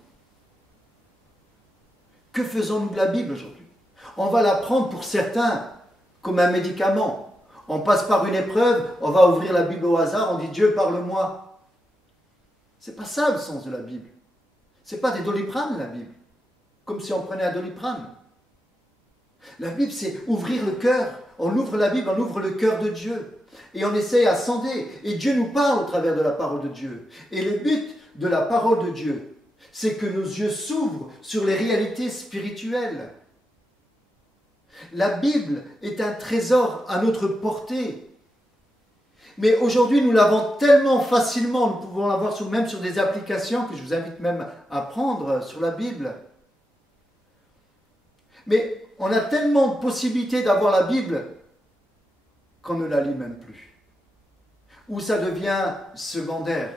Que faisons-nous de la Bible aujourd'hui? On va la prendre pour certains comme un médicament. On passe par une épreuve, on va ouvrir la Bible au hasard, on dit « Dieu, parle-moi ». Ce n'est pas ça le sens de la Bible. Ce n'est pas des Doliprane, la Bible. Comme si on prenait un Doliprane. La Bible, c'est ouvrir le cœur. On ouvre la Bible, on ouvre le cœur de Dieu. Et on essaie à sonder. Et Dieu nous parle au travers de la parole de Dieu. Et le but de la parole de Dieu, c'est que nos yeux s'ouvrent sur les réalités spirituelles. La Bible est un trésor à notre portée. Mais aujourd'hui, nous l'avons tellement facilement, nous pouvons l'avoir même sur des applications que je vous invite même à prendre sur la Bible. Mais on a tellement de possibilités d'avoir la Bible qu'on ne la lit même plus. Ou ça devient secondaire.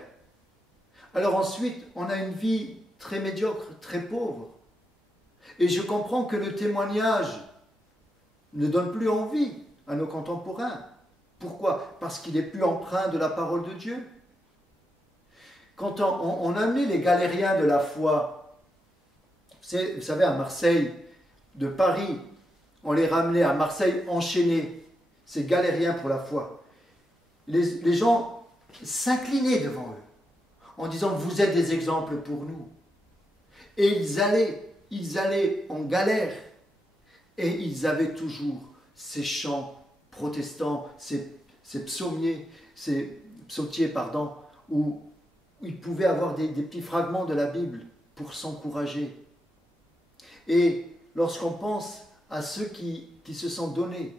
Alors ensuite, on a une vie très médiocre, très pauvre. Et je comprends que le témoignage ne donne plus envie à nos contemporains. Pourquoi? Parce qu'il n'est plus empreint de la parole de Dieu. quand on amenait les galériens de la foi, vous savez, à Marseille, de Paris, on les ramenait à Marseille enchaînés, ces galériens pour la foi. Les gens s'inclinaient devant eux, en disant, vous êtes des exemples pour nous. Et ils allaient en galère, et ils avaient toujours ces chants protestants, ces psautiers, où ils pouvaient avoir des petits fragments de la Bible pour s'encourager. Et lorsqu'on pense à ceux qui se sont donnés,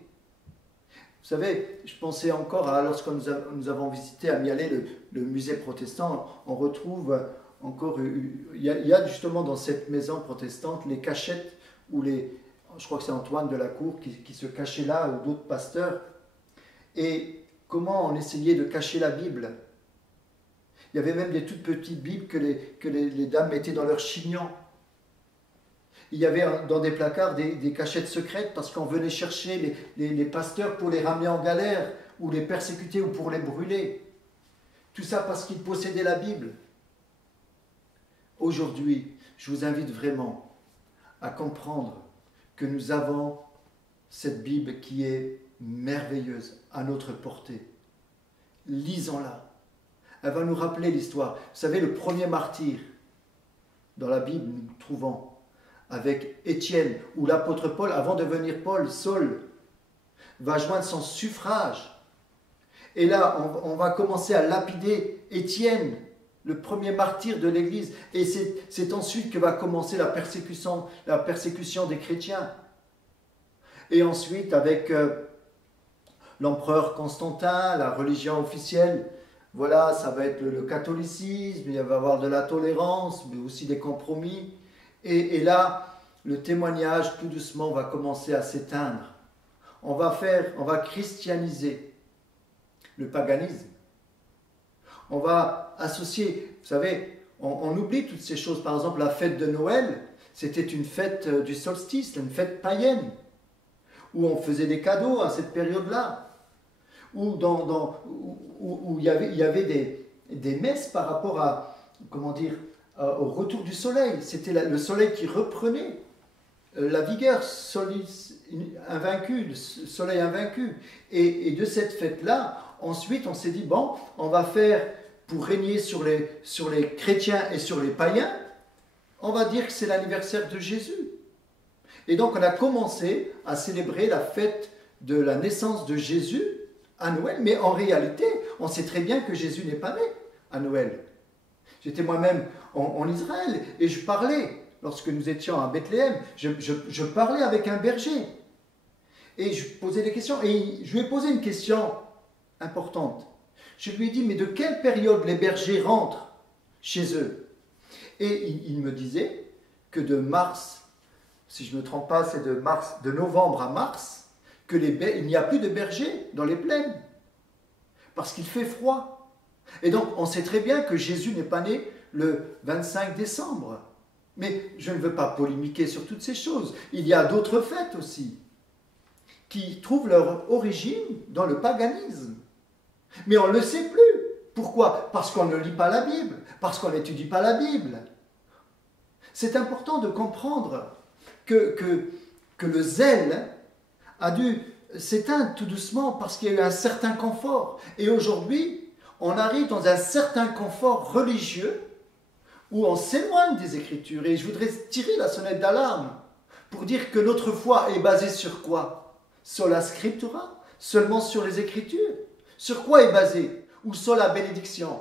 vous savez, je pensais encore à lorsque nous avons visité à Mialet le musée protestant, on retrouve encore, il y a justement dans cette maison protestante les cachettes où je crois que c'est Antoine de la Cour qui se cachait là, ou d'autres pasteurs, et comment on essayait de cacher la Bible. Il y avait même des toutes petites Bibles que les dames mettaient dans leur chignon. Il y avait dans des placards des cachettes secrètes parce qu'on venait chercher les pasteurs pour les ramener en galère, ou les persécuter, ou pour les brûler. Tout ça parce qu'ils possédaient la Bible. Aujourd'hui, je vous invite vraiment à comprendre que nous avons cette Bible qui est merveilleuse, à notre portée. Lisons-la. Elle va nous rappeler l'histoire. Vous savez, le premier martyr dans la Bible, nous trouvons avec Étienne, où l'apôtre Paul, avant de devenir Saul, va joindre son suffrage. Et là, on va commencer à lapider Étienne, le premier martyr de l'Église. Et c'est ensuite que va commencer la persécution des chrétiens. Et ensuite, avec l'empereur Constantin, la religion officielle, voilà, ça va être le catholicisme, il va y avoir de la tolérance, mais aussi des compromis. Et là, le témoignage, tout doucement, va commencer à s'éteindre. On va christianiser le paganisme. On va associer, vous savez, on oublie toutes ces choses. Par exemple, la fête de Noël, c'était une fête du solstice, une fête païenne, où on faisait des cadeaux à cette période-là, où il y avait des messes par rapport à, au retour du soleil. C'était le soleil qui reprenait la vigueur, soleil invaincu. Et de cette fête-là, ensuite, on s'est dit, bon, on va faire, pour régner sur les chrétiens et sur les païens, on va dire que c'est l'anniversaire de Jésus. Et donc, on a commencé à célébrer la fête de la naissance de Jésus à Noël. Mais en réalité, on sait très bien que Jésus n'est pas né à Noël. J'étais moi-même en Israël et je parlais, lorsque nous étions à Bethléem, je parlais avec un berger. Et je posais des questions. Et je lui ai posé une question importante. Je lui ai dit, mais de quelle période les bergers rentrent chez eux? Et il me disait que de mars, si je ne me trompe pas, c'est de novembre à mars, il n'y a plus de bergers dans les plaines. Parce qu'il fait froid. Et donc, on sait très bien que Jésus n'est pas né le 25 décembre. Mais je ne veux pas polémiquer sur toutes ces choses. Il y a d'autres fêtes aussi qui trouvent leur origine dans le paganisme. Mais on ne le sait plus. Pourquoi? Parce qu'on ne lit pas la Bible, parce qu'on n'étudie pas la Bible. C'est important de comprendre que le zèle a dû s'éteindre tout doucement parce qu'il y a eu un certain confort. Et aujourd'hui, on arrive dans un certain confort religieux où on s'éloigne des Écritures. Et je voudrais tirer la sonnette d'alarme pour dire que notre foi est basée sur quoi? Sola Scriptura? Seulement sur les Écritures? Sur quoi est basée? Ou sola bénédiction?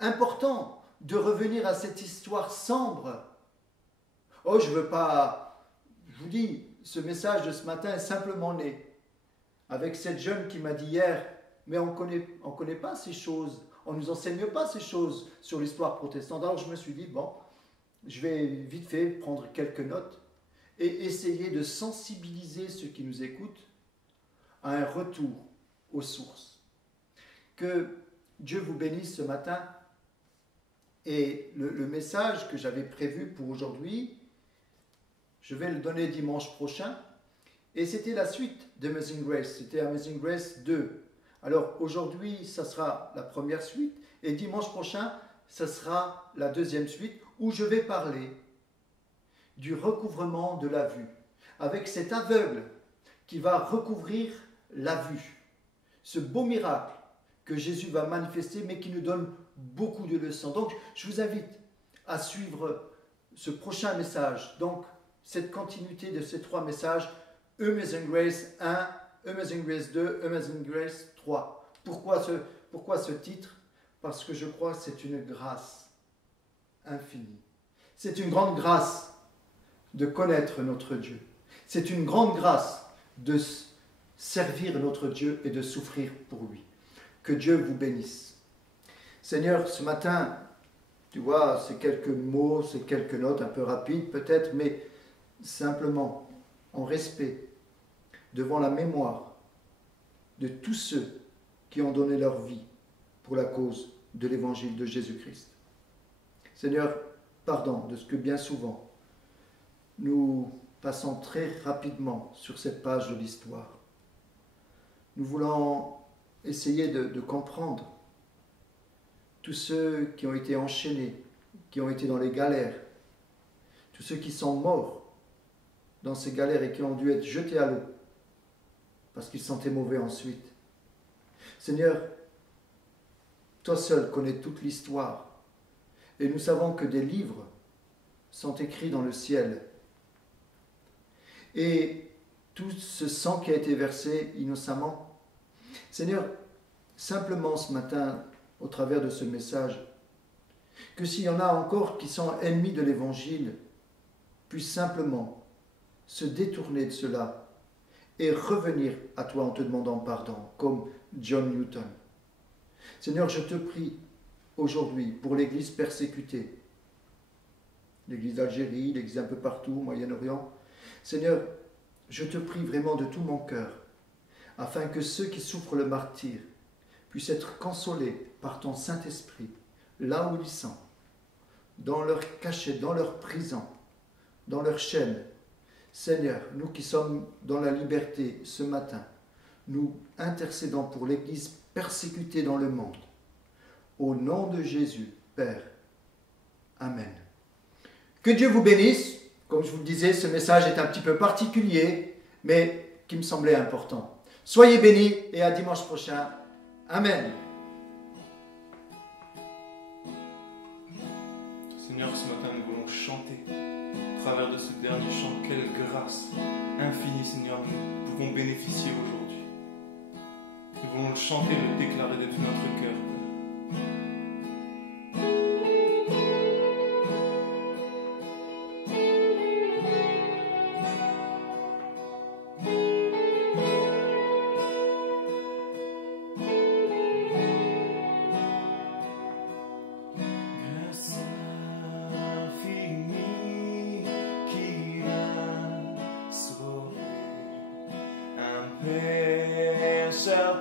Important de revenir à cette histoire sombre. Oh, je ne veux pas... Je vous dis, ce message de ce matin est simplement né avec cette jeune qui m'a dit hier, mais on connaît pas ces choses, on ne nous enseigne pas ces choses sur l'histoire protestante. Alors je me suis dit, bon, je vais vite fait prendre quelques notes et essayer de sensibiliser ceux qui nous écoutent à un retour aux sources. Que Dieu vous bénisse ce matin. Et le message que j'avais prévu pour aujourd'hui, je vais le donner dimanche prochain. Et c'était la suite d'Amazing Grace. C'était Amazing Grace 2. Alors aujourd'hui, ça sera la première suite. Et dimanche prochain, ce sera la deuxième suite où je vais parler du recouvrement de la vue, avec cet aveugle qui va recouvrir la vue. Ce beau miracle que Jésus va manifester, mais qui nous donne beaucoup de leçons. Donc, je vous invite à suivre ce prochain message. Donc, cette continuité de ces 3 messages, Amazing Grace 1, Amazing Grace 2, Amazing Grace 3. Pourquoi ce titre? Parce que je crois que c'est une grâce infinie. C'est une grande grâce de connaître notre Dieu. C'est une grande grâce de servir notre Dieu et de souffrir pour lui. Que Dieu vous bénisse. Seigneur, ce matin, tu vois, c'est quelques mots, c'est quelques notes un peu rapides peut-être, mais simplement en respect devant la mémoire de tous ceux qui ont donné leur vie pour la cause de l'évangile de Jésus-Christ. Seigneur, pardon de ce que bien souvent nous passons très rapidement sur cette page de l'histoire. Nous voulons essayer de comprendre tous ceux qui ont été enchaînés, qui ont été dans les galères, tous ceux qui sont morts dans ces galères et qui ont dû être jetés à l'eau parce qu'ils sentaient mauvais ensuite. Seigneur, toi seul connais toute l'histoire et nous savons que des livres sont écrits dans le ciel. Et tout ce sang qui a été versé innocemment, Seigneur, simplement ce matin, au travers de ce message, que s'il y en a encore qui sont ennemis de l'Évangile, puissent simplement se détourner de cela et revenir à toi en te demandant pardon, comme John Newton. Seigneur, je te prie aujourd'hui pour l'Église persécutée, l'Église d'Algérie, l'Église un peu partout, au Moyen-Orient. Seigneur, je te prie vraiment de tout mon cœur, afin que ceux qui souffrent le martyre puissent être consolés par ton Saint-Esprit, là où ils sont, dans leur cachette, dans leur prison, dans leur chaîne. Seigneur, nous qui sommes dans la liberté ce matin, nous intercédons pour l'Église persécutée dans le monde. Au nom de Jésus, Père. Amen. Que Dieu vous bénisse. Comme je vous le disais, ce message est un petit peu particulier, mais qui me semblait important. Soyez bénis et à dimanche prochain. Amen. Seigneur, ce matin, nous voulons chanter au travers de ce dernier chant. Quelle grâce infinie, Seigneur, nous pouvons bénéficier aujourd'hui. Nous voulons le chanter, le déclarer de tout notre cœur.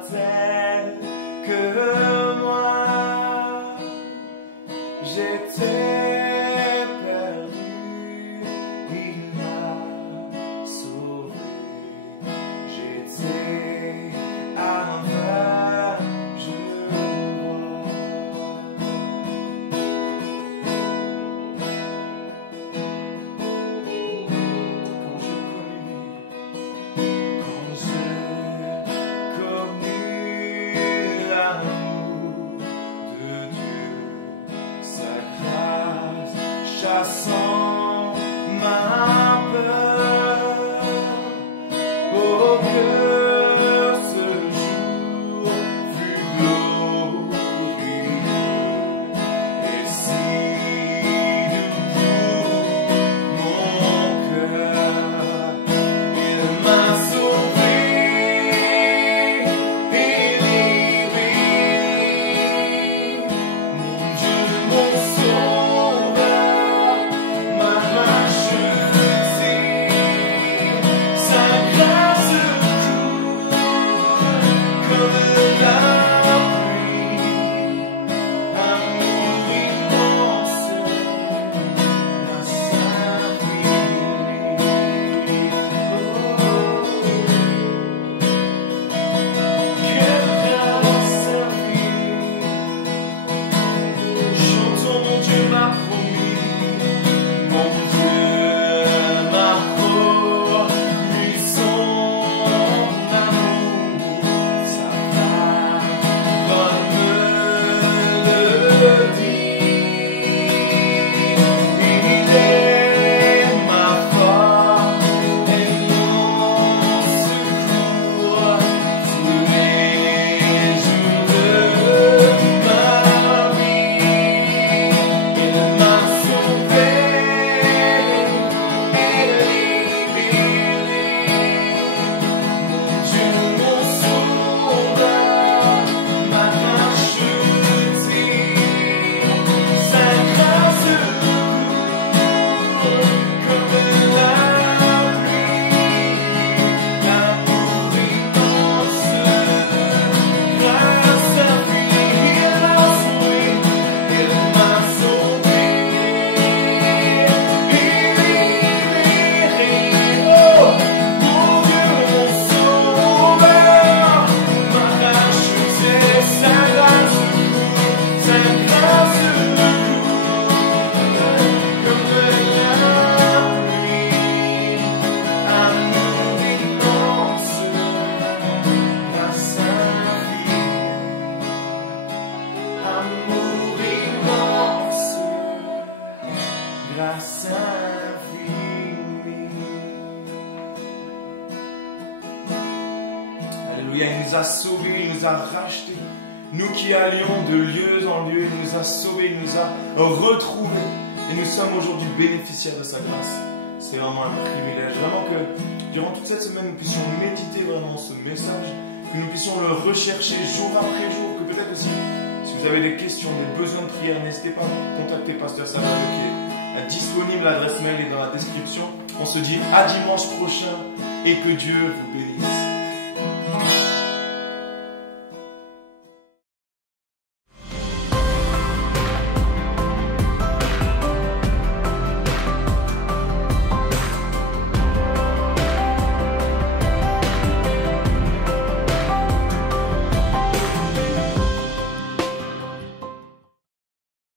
Tel que moi, j'étais perdu, il m'a sauvé. J'étais aveugle, je vois. Quand je connus l'amour Alléluia, il nous a sauvés, il nous a rachetés. Nous qui allions de lieu en lieu, il nous a sauvés, il nous a retrouvés. Et nous sommes aujourd'hui bénéficiaires de sa grâce. C'est vraiment un privilège. Vraiment que durant toute cette semaine, nous puissions méditer vraiment ce message, que nous puissions le rechercher jour après jour, que peut-être aussi, si vous avez des questions, des besoins de prière, n'hésitez pas à contacter Pasteur Salvador qui est disponible, l'adresse mail est dans la description. On se dit à dimanche prochain et que Dieu vous bénisse.